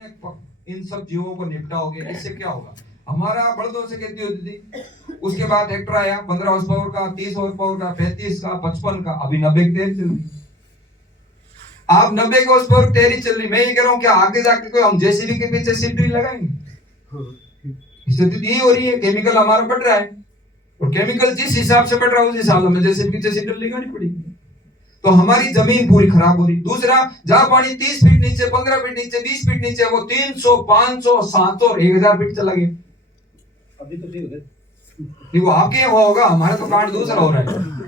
इन सब जीवों को निपटाओगे, इससे क्या होगा? हमारा बड़दों से खेती होती थी, उसके बाद ट्रैक्टर आया 15 हॉर्स पावर का, 30 हॉर्स पावर का, 35 का, 55 का, अभी 90 की तैयारी चल रही। आप 90 हॉर्स पावर तैयारी चल रही, मैं ये कह रहा हूँ क्या आगे जाके कोई हम जेसीबी के पीछे सीड ड्रिल लगाएंगे? स्थिति यही हो रही है, केमिकल हमारा बढ़ रहा है और केमिकल जिस हिसाब से बढ़ रहा है उस हिसाब में जेसीबी पीछे सीड ड्रिल लगानी पड़ेगी, तो हमारी जमीन पूरी खराब हो रही। दूसरा, जहां पानी 30 फीट नीचे, 15 फीट नीचे, 20 फीट नीचे, वो 300, 500, 700 और 1000 फीट चला गया। अभी तो ठीक है, नहीं वो आपके यहाँ होगा, हमारा तो कांड दूसरा हो रहा है।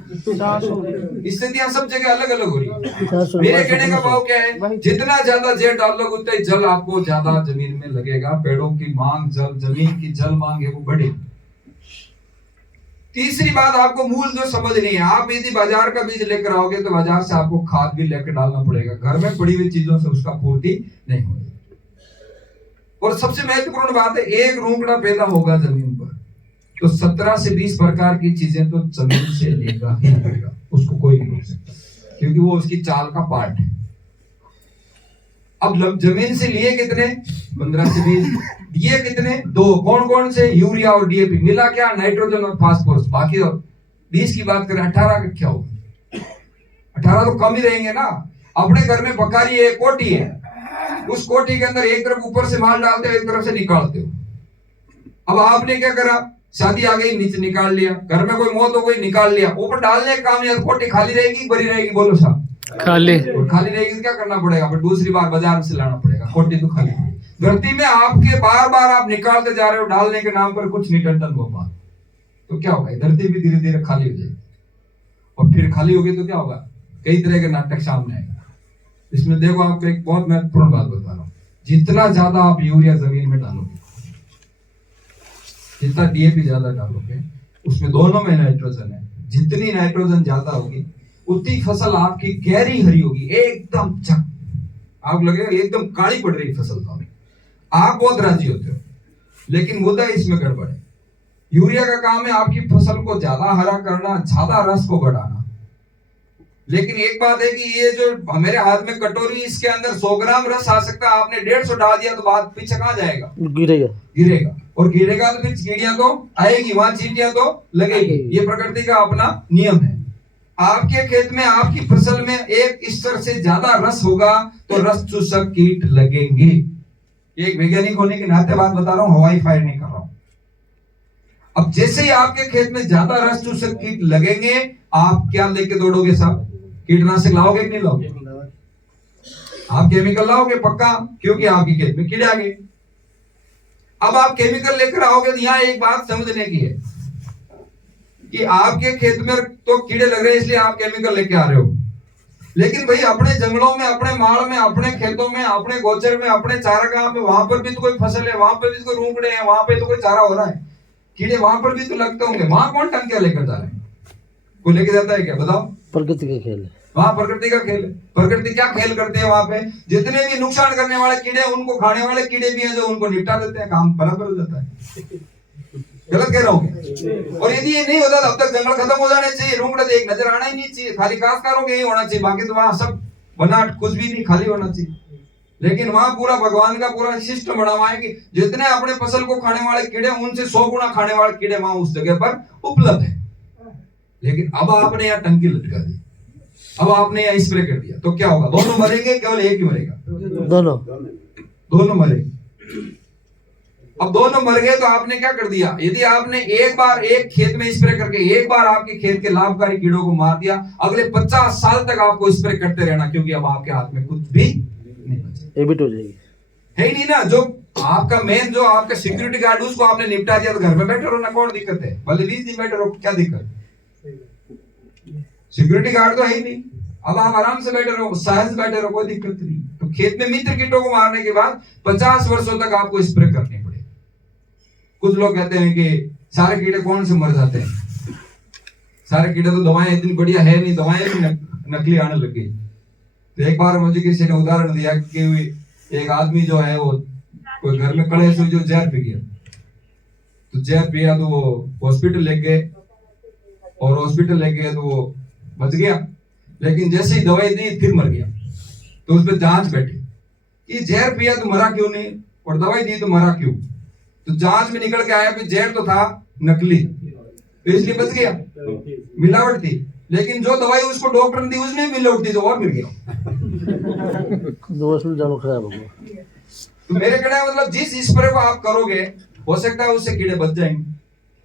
स्थितियां सब जगह अलग अलग हो रही है। मेरे कहने का भाव क्या है, जितना ज्यादा जेट डालोगे उतना ही जल आपको ज्यादा जमीन में लगेगा। पेड़ों की मांग, जल, जमीन की जल मांग है वो बढ़ेगी। तीसरी बात, आपको मूल जो समझनी है, आप यदि बाजार का बीज लेकर आओगे तो बाजार से आपको खाद भी लेकर डालना पड़ेगा, घर में पड़ी हुई चीजों से उसका पूर्ति नहीं होगी। और सबसे महत्वपूर्ण बात है, एक रूंगड़ा पैदा होगा जमीन पर तो 17 से 20 प्रकार की चीजें तो जमीन से लेगा ही लेगा, उसको कोई नहीं रोक सकता, क्योंकि वो उसकी चाल का पार्ट है। अब जमीन से लिए कितने? 15 से 20। दिए कितने? 2। कौन कौन से? यूरिया और डीएपी मिला क्या? नाइट्रोजन और फास्फोरस। बाकी 20 की बात करें, 18 का क्या होगा? 18 तो कम ही रहेंगे ना। अपने घर में बकारी है, कोठी है, उस कोठी के अंदर एक तरफ ऊपर से माल डालते हो, एक तरफ से निकालते हो। अब आपने क्या करा, शादी आ गई, नीचे निकाल लिया, घर में कोई मौत हो गई, निकाल लिया, ऊपर डालने का काम नहीं, कोठी खाली रहेगी, भरी रहेगी? बोलो साहब, खाली। और खाली रहेगी तो क्या करना पड़ेगा? फिर दूसरी बार बाजार से लाना पड़ेगा, कोठी तो खाली। धरती में आपके बार बार आप निकालते जा रहे हो, डालने के नाम पर कुछ नहीं टन होगा, तो क्या होगा? धरती भी धीरे धीरे खाली हो जाएगी, और फिर खाली होगी तो क्या होगा? कई तरह के नाटक सामने आएगा। इसमें देखो, आपको एक बहुत महत्वपूर्ण बात बता रहा हूं, जितना ज्यादा आप यूरिया जमीन में डालोगे, जितना डीएपी ज्यादा डालोगे, उसमें दोनों में नाइट्रोजन है, जितनी नाइट्रोजन ज्यादा होगी उतनी फसल आपकी गहरी हरी होगी, एकदम चक, आप लगेगा एकदम काली पड़ रही फसल। तो आप बहुत राजी होते हो, लेकिन मुद्दा इसमें गड़बड़ है। यूरिया का काम है आपकी फसल को ज्यादा हरा करना, ज्यादा रस को बढ़ाना, लेकिन एक बात है कि ये जो मेरे हाथ में कटोरी, इसके अंदर 100 ग्राम रस आ सकता है, आपने 150 डाल दिया तो बात पीछे कहां जाएगा? गिरेगा। गिरेगा, और गिरेगा तो फिर कीड़ियां तो आएगी, वहां चींटियां तो लगेगी। ये प्रकृति का अपना नियम है। आपके खेत में, आपकी फसल में एक स्तर से ज्यादा रस होगा तो रस चूसक कीट लगेंगे। एक वैज्ञानिक होने के नाते बात बता रहा हूं, हवाई फायर नहीं कर रहा हूं। अब जैसे ही आपके खेत में ज्यादा रस चूसक कीट लगेंगे, आप क्या लेके दौड़ोगे साहब? कीटनाशक लाओगे कि नहीं लाओगे? आप केमिकल लाओगे पक्का, क्योंकि आपके खेत में कीड़े आ गए। अब आप केमिकल लेकर आओगे तो यहाँ एक बात समझने की है कि आपके खेत में तो कीड़े लग रहे हैं इसलिए आप केमिकल लेके आ रहे हो, लेकिन भाई अपने जंगलों में, अपने माड़ में, अपने खेतों में, अपने गोचर में, अपने चारागाह में, वहां पर भी तो कोई फसल है, वहां पर भी तो कोई रूंगड़े हैं, वहां पे तो कोई चारा हो रहा है, कीड़े वहां पर भी तो लगते होंगे। वहां कौन टंकिया लेकर जा रहे हैं? कोई लेके जाता है क्या? बताओ। प्रकृति का खेल है वहां, प्रकृति का खेल है। प्रकृति क्या खेल करते हैं वहां पे? जितने भी नुकसान करने वाले कीड़े, उनको खाने वाले कीड़े भी हैं जो उनको निपटा देते हैं, काम बराबर हो जाता है। गलत कह रहा हूँ? और यदि ये नहीं होता तब तक जंगल खत्म हो जाने चाहिए, रूंगड़े देख नजर आना ही नहीं चाहिए, खाली काश्तकारों के ही होना चाहिए, बाकी तो वहां सब बनाट कुछ भी नहीं, खाली होना चाहिए। लेकिन वहां पूरा भगवान का पूरा सिस्टम बना हुआ है कि जितने अपने फसल को खाने वाले कीड़े, उनसे 100 गुना खाने वाले कीड़े वहां उस जगह पर उपलब्ध है। लेकिन अब आपने यहाँ टंकी लटका दी, अब आपने यहाँ स्प्रे कर दिया, तो क्या होगा? दोनों मरेंगे, केवल एक ही मरेगा? दोनों मरेंगे। अब दोनों मर गए तो आपने क्या कर दिया? यदि आपने एक बार एक खेत में स्प्रे करके एक बार आपके खेत के लाभकारी कीड़ों को मार दिया, अगले 50 साल तक आपको स्प्रे करते रहना, क्योंकि अब आपके हाथ में कुछ भी नहीं बचा, एबिट हो जाएगी। है ही नहीं ना। जो आपका मेन, जो आपका सिक्योरिटी गार्ड, उसको आपने निपटा दिया तो घर में बैठे रहो ना, कौन दिक्कत है? भले 20 दिन बैठे रहो, क्या दिक्कत? सिक्योरिटी गार्ड तो है ही नहीं, अब आप आराम से बैठे रहो, सहज बैठे रहो, कोई दिक्कत नहीं। तो खेत में मित्र कीटों को मारने के बाद 50 वर्षों तक आपको स्प्रे करनी पड़ेगी। कुछ लोग कहते हैं कि सारे कीड़े कौन से मर जाते हैं? सारे कीड़े तो दवाएं इतनी बढ़िया है नहीं, दवाएं भी नकली आने लग गई। तो एक बार मुझे किसी ने उदाहरण दिया कि एक आदमी जो है, वो कोई घर में कड़े से जो जहर पी गया, तो जहर पिया तो वो हॉस्पिटल ले गए, और हॉस्पिटल ले गए तो वो बच गया, लेकिन जैसे ही दवाई दी फिर मर गया। तो उस पर जांच बैठी ये जहर पिया तो मरा क्यों नहीं, और दवाई दी तो मरा क्यों? तो जांच में निकल के आया कि जहर तो था नकली, तो इसलिए बच गया, मिलावट थी। लेकिन जो दवाई उसको डॉक्टर ने दी उसमें मिलावट थी तो और गिर गया। खराब हो गया। तो मेरे कहने का मतलब जिस स्प्रे को आप करोगे हो सकता है उससे कीड़े बच जाएंगे,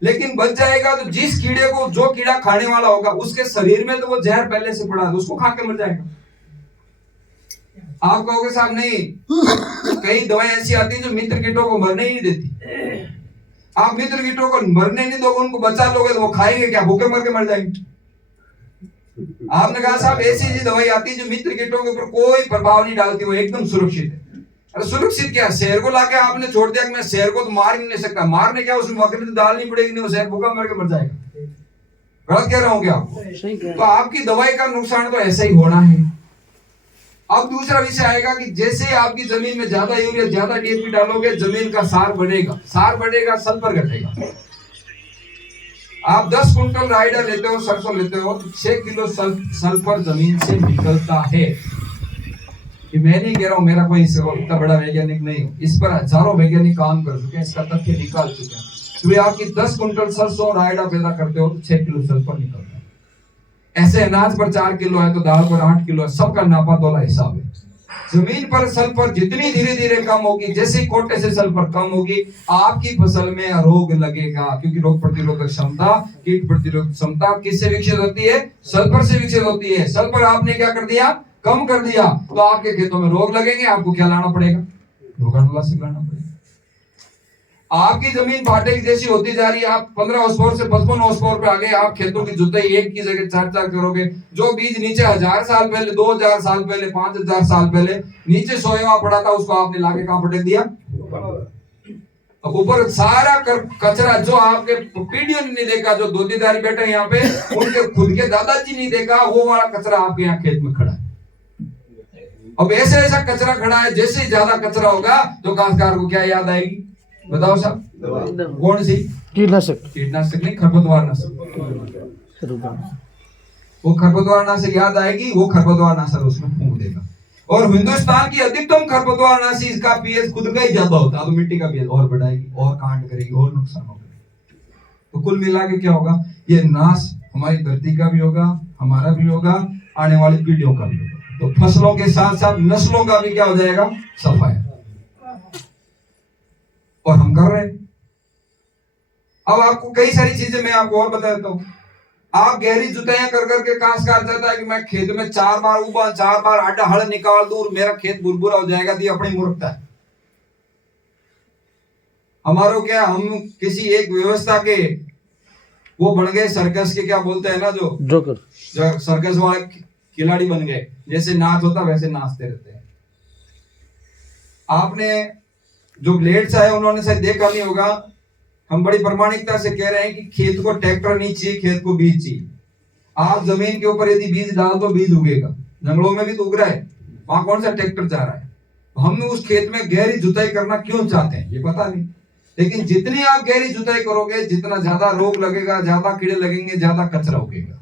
लेकिन बच जाएगा तो जिस कीड़े को जो कीड़ा खाने वाला होगा उसके शरीर में तो वो जहर पहले से पड़ा है, उसको खा के मर जाएगा। आप कहोगे साहब नहीं, कई दवाएं ऐसी आती है जो मित्र कीटों को मरने ही नहीं देती। आप मित्र कीटों को मरने नहीं दोगे, उनको बचा लोगे तो वो खाएंगे क्या, भूखे मर के मर जाएंगे। आपने कहा साहब ऐसी जी दवाई आती है जो मित्र कीटों के ऊपर कोई प्रभाव नहीं डालती, वो एकदम सुरक्षित है। अरे सुरक्षित क्या, शेर को लाके आपने छोड़ दिया कि मैं शेर को तो मार ही नहीं सकता, मारने क्या उसमें बकरी तो डालनी पड़ेगी, नहीं वो शेर भूखा मर के मर जाएगा। गलत कह रहा हूं क्या आपको? तो आपकी दवाई का नुकसान तो ऐसा ही होना है। अब दूसरा विषय आएगा कि जैसे आपकी जमीन में ज्यादा यूरिया ज्यादा डीएपी डालोगे जमीन का सार बढ़ेगा, सल्फर घटेगा। आप 10 कुंटल राइडर लेते हो, सरसों लेते हो तो 6 किलो सल्फर जमीन से निकलता है। कि मैं नहीं कह रहा हूं, मेरा कोई इतना बड़ा वैज्ञानिक नहीं हूं, इस पर हजारों वैज्ञानिक काम कर चुके हैं, इसका तथ्य निकाल चुके हैं। तो आपकी 10 कुंटल सरसों राइडा पैदा करते हो तो 6 किलो सल्फर निकलता है। ऐसे अनाज पर 4 किलो है तो दाल पर 8 किलो है, सबका नापा तोला हिसाब है। जमीन पर सल्फर जितनी धीरे धीरे कम होगी, जैसे कोटे से सल्फर कम होगी आपकी फसल में रोग लगेगा, क्योंकि रोग प्रतिरोधक क्षमता, कीट प्रतिरोधक क्षमता किससे विकसित होती है? सल्फर से विकसित होती है। सल्फर आपने क्या कर दिया? कम कर दिया, तो आपके खेतों में रोग लगेंगे। आपको क्या लाना पड़ेगा? रोगाणुनाशक लाना पड़ेगा। आपकी जमीन फाटे की जैसी होती जा रही है, आप 15 हॉर्सपावर से 55 हॉर्सपावर पे आ गए, आप खेतों की जुताई एक की जगह 4-4 करोगे। जो बीज नीचे 1000 साल पहले, 2000 साल पहले, 5000 साल पहले नीचे सोया पड़ा था, उसको आपने लाके कहां पटक दिया? अब ऊपर सारा कचरा जो आपके पीढ़ियों ने नहीं देखा, जो दोतीदारी बैठे यहाँ पे उनके खुद के दादाजी नहीं देखा, वो वाला कचरा आपके यहाँ खेत में खड़ा है। अब ऐसा कचरा खड़ा है, जैसे ही ज्यादा कचरा होगा तो काश्तकार को क्या याद आएगी? बताओ साहब, कौन सी? कीटनाशक नहीं, खरपतवार नाशक। वो खरपतवार नाशक याद आएगी, वो खरपतवार नाशक उसमें फूंक देगा। और हिंदुस्तान की अधिकतम खरपतवार नाशी इसका पीएच खुद का ही ज्यादा होता है, तो मिट्टी का पीएच और बढ़ाएगी, और कांड करेगी, और नुकसान होगा। तो कुल मिला के क्या होगा? ये नाश हमारी धरती का भी होगा, हमारा भी होगा, आने वाली पीढ़ियों का भी होगा। तो फसलों के साथ साथ नस्लों का भी क्या हो जाएगा? सफाई। और हम कर रहे हैं। अब आपको कई सारी चीजें मैं आपको और बता देता हूं। आप गहरी जुताइयां कर करके काश्तकार चाहता है कि मैं खेत में 4 बार उबा, 4 बार आटा हल निकाल दूं, मेरा खेत बुरबुरा हो जाएगा। दी अपनी मूर्खता है। हमारो क्या, हम किसी एक व्यवस्था के वो बन गए, सर्कस के क्या बोलते हैं ना, जो सर्कस वाले खिलाड़ी बन गए। जैसे नाच होता वैसे नाचते रहते हैं। आपने जो ब्लेड्स आए उन्होंने शायद देखा नहीं होगा, हम बड़ी प्रामाणिकता से कह रहे हैं कि खेत को ट्रैक्टर नहीं चाहिए, खेत को बीज चाहिए। आप जमीन के ऊपर यदि बीज डाल दो बीज उगेगा, जंगलों में भी तो उग रहा है, वहां कौन सा ट्रैक्टर जा रहा है? हम उस खेत में गहरी जुताई करना क्यों चाहते हैं ये पता नहीं, लेकिन जितनी आप गहरी जुताई करोगे जितना ज्यादा रोग लगेगा, ज्यादा कीड़े लगेंगे, ज्यादा कचरा उगेगा।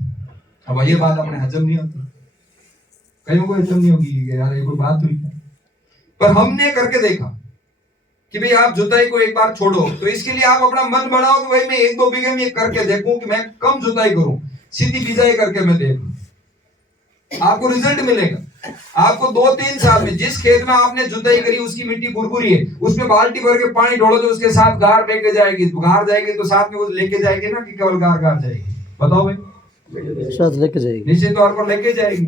अब ये बात अपने हजम नहीं होती, कईयों को हजम नहीं होगी, यार ये कोई बात हुई। पर हमने करके देखा कि भाई आप जुताई को एक बार छोड़ो, तो इसके लिए आप अपना मन बनाओ कि भाई मैं 1-2 बीघे में ये करके देखूं कि मैं कम जुताई करूं, सीधी बिजाई करके मैं देखूं, आपको रिजल्ट मिलेगा। आपको 2-3 साल में जिस खेत में आपने जुताई करी उसकी मिट्टी बुरबुरी है, उसमें बाल्टी भर के पानी ढोलो तो उसके साथ गार लेके जाएगी, गार जाएगी तो साथ में वो लेके जाएगी ना, कि केवल गार जाएगी? बताओ भाई, साथ लेके जाएगी, निश्चित तौर पर लेके जाएगी।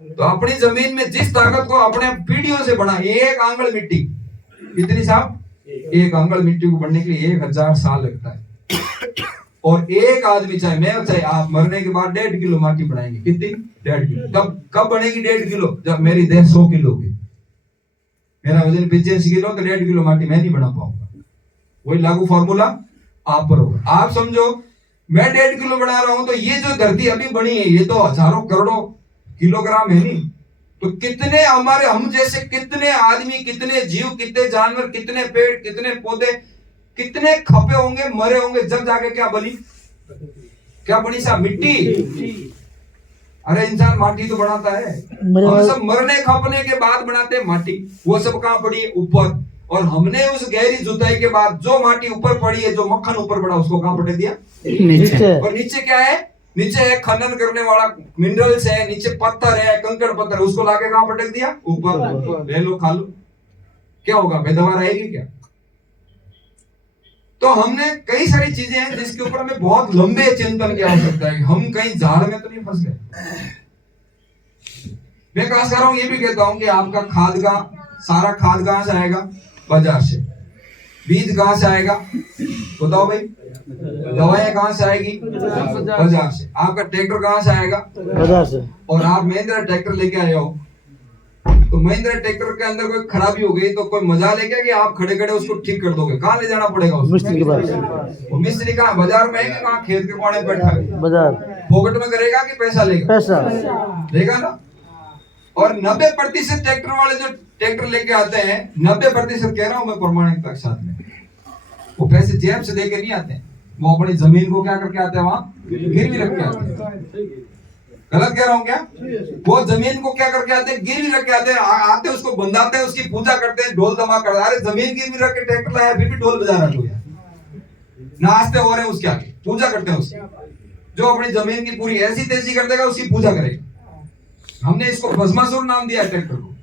तो अपनी जमीन में जिस ताकत को अपने पीढ़ियों से बना, 1 आंगल मिट्टी, कितनी साहब? 1 आंगल मिट्टी को बढ़ने के लिए 1000 साल लगता है। और एक आदमी चाहे मैं चाहे आप मरने के बाद 1.5 किलो माटी बढ़ाएंगे। कितनी? 1.5 किलो। कब बनेगी 1.5 किलो? जब मेरी देह 100 किलो होगी, मेरा वजन 85 किलो, तो 1.5 किलो माटी मैं नहीं बना पाऊंगा। वही लागू फॉर्मूला आप पर होगा। आप समझो मैं 1.5 किलो बना रहा हूं, तो ये जो धरती अभी बनी है ये तो हजारों करोड़ों किलोग्राम है नहीं, तो कितने हमारे हम जैसे कितने आदमी, कितने जीव, कितने जानवर, कितने पेड़, कितने पौधे, कितने खपे होंगे, मरे होंगे, जब जाके क्या बनी? क्या बनी साहब? मिट्टी। अरे इंसान माटी तो बनाता है, मेरे हम भाई- सब मरने खपने के बाद बनाते हैं माटी। वो सब कहाँ पड़ी है? ऊपर। और हमने उस गहरी जुताई के बाद जो माटी ऊपर पड़ी है, जो मक्खन ऊपर पड़ा, उसको कहाँ पटक दिया? नीचे और नीचे क्या है? नीचे है खनन करने वाला मिनरल्स है, नीचे पत्थर है, कंकड़ पत्थर, उसको लाके कहाँ पटक दिया? ऊपर। ले लो, खा लो, क्या होगा? पैदावार आएगी क्या? तो हमने कई सारी चीजें हैं जिसके ऊपर हमें बहुत लंबे चिंतन की आवश्यकता है। हम कहीं जाल में तो नहीं फंस गए। मैं खास कर रहा हूं, ये भी कहता हूं कि आपका खाद का सारा खाद कहां से आएगा? बाजार से। बीज कहां से आएगा? बताओ भाई। दवाएं कहां से आएगी? बाजार से। आपका ट्रैक्टर कहां से आएगा? बाजार से। और आप महिंद्रा ट्रैक्टर लेके आए हो, तो महिंद्रा ट्रैक्टर के अंदर कोई खराबी हो गई तो कोई मजा लेके कि आप खड़े खड़े उसको ठीक कर दोगे? कहाँ ले जाना पड़ेगा उसको? मिस्त्री के पास। वो मिस्त्री कहाँ? बाजार में है कि कहाँ? खेत के कोने में बैठा है। बाजार। फोकट में करेगा कि पैसा लेगा? पैसा। देगा ना। और 90% ट्रैक्टर वाले जो ट्रैक्टर लेके आते हैं, 90% कह रहा हूं मैं प्रमाणिकता के साथ में, वो पैसे जेब से देके नहीं आते हैं। वो अपनी जमीन को क्या करके आते हैं? वहां गिरवी रख के आते हैं। गलत कह रहा हूं क्या? वो जमीन को क्या करके आते हैं? गिरवी रख के आते हैं। आते हैं, उसको बंधाते हैं, उसकी पूजा करते हैं, ढोल धमा करते हैं। अरे जमीन गिरवी रख के ट्रैक्टर लाया, फिर भी ढोल बजा रहा है, नाचते हो रहे हैं उसके आगे, पूजा करते हैं उसकी। जो अपनी जमीन की पूरी ऐसी तैसी कर देगा, उसकी पूजा करेगा। हमने इसको भस्मासुर नाम दिया है ट्रैक्टर को।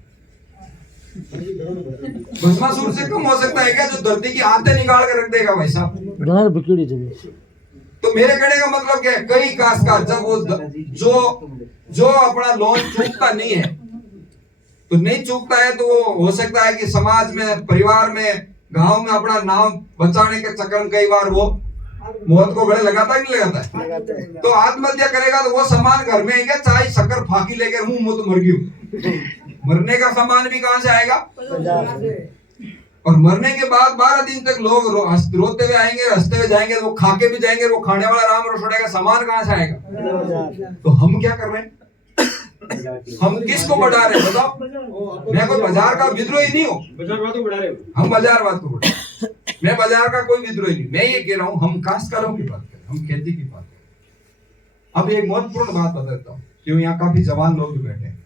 भस्मासुर से कम हो सकता है क्या? जो धरती की आते निकाल के रख देगा भाई साहब। गाना बिगड़ी थी। तो मेरे कहने का मतलब क्या है? कई काश्तकार जब वो जो अपना लोन चूकता नहीं है, तो नहीं चूकता है, तो वो हो सकता है कि समाज में, परिवार में, गांव में अपना नाम बचाने के चक्कर में कई बार वो मौत को गले लगाता है, नहीं लगाता है? तो आत्महत्या करेगा तो वो सामान घर में आएगा, चाय शक्कर फाकी लेकर हूं मैं तो मर गई। मरने का सामान भी कहां से आएगा? और मरने के बाद 12 दिन तक लोग रोते हुए आएंगे, हंसते हुए जाएंगे, वो खा के भी जाएंगे, वो खाने वाला राम रसोड़ेगा, सामान कहां से आएगा? तो हम क्या कर रहे हैं? हम किसको बढ़ा रहे हैं? बताओ। मैं कोई बाजार का विद्रोही नहीं हूँ, हम बाजारवाद को बढ़ा। मैं बाजार का कोई विद्रोही नहीं। मैं ये कह रहा हूँ, हम काश्तकारों की बात करें, हम खेती की बात करें। अब एक महत्वपूर्ण बात बताता हूँ, क्यों यहाँ काफी जवान लोग भी बैठे हैं।